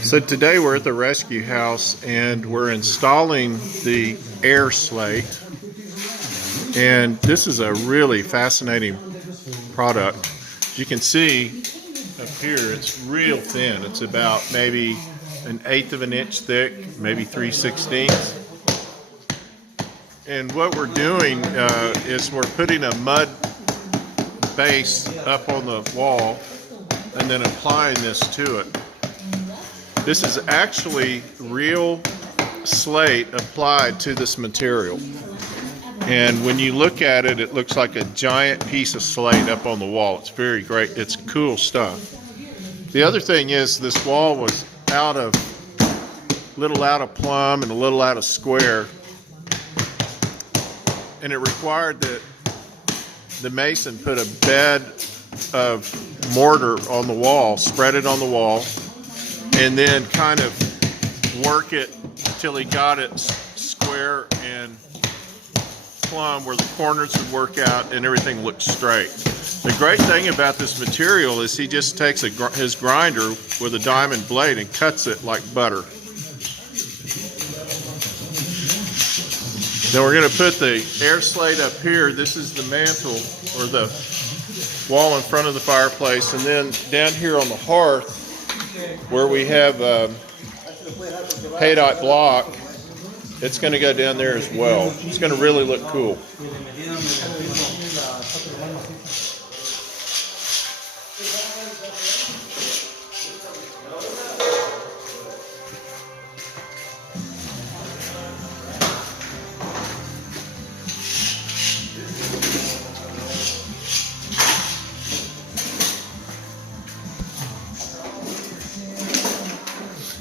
So today we're at the rescue house and we're installing the Air Slate, and this is a really fascinating product. As you can see up here, it's real thin. It's about maybe 1/8 of an inch thick, maybe 3/16. And what we're doing is we're putting a mud base up on the wall and then applying this to it. This is actually real slate applied to this material. And when you look at it, it looks like a giant piece of slate up on the wall. It's very great. It's cool stuff. The other thing is this wall was a little out of plumb and a little out of square. And it required that the mason put a bed of mortar on the wall, spread it on the wall, and then kind of work it till he got it square and plumb where the corners would work out and everything looked straight. The great thing about this material is he just takes his grinder with a diamond blade and cuts it like butter. Then we're going to put the Air Slate up here. This is the mantle or the wall in front of the fireplace, and then down here on the hearth where we have Haydite block, it's going to go down there as well. It's going to really look cool.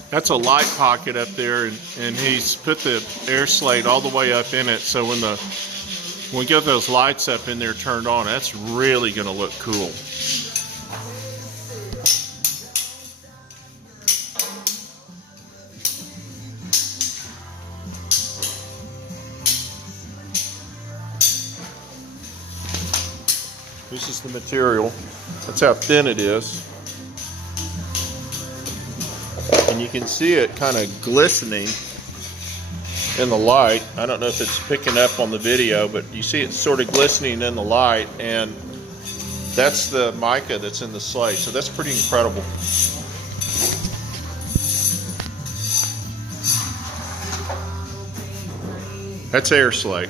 That's a light pocket up there, and he's put the Air Slate all the way up in it, so when we get those lights up in there turned on, that's really going to look cool. This is the material. That's how thin it is. And you can see it kind of glistening in the light. I don't know if it's picking up on the video, but you see it sort of glistening in the light, and that's the mica that's in the slate. So that's pretty incredible. That's Air Slate.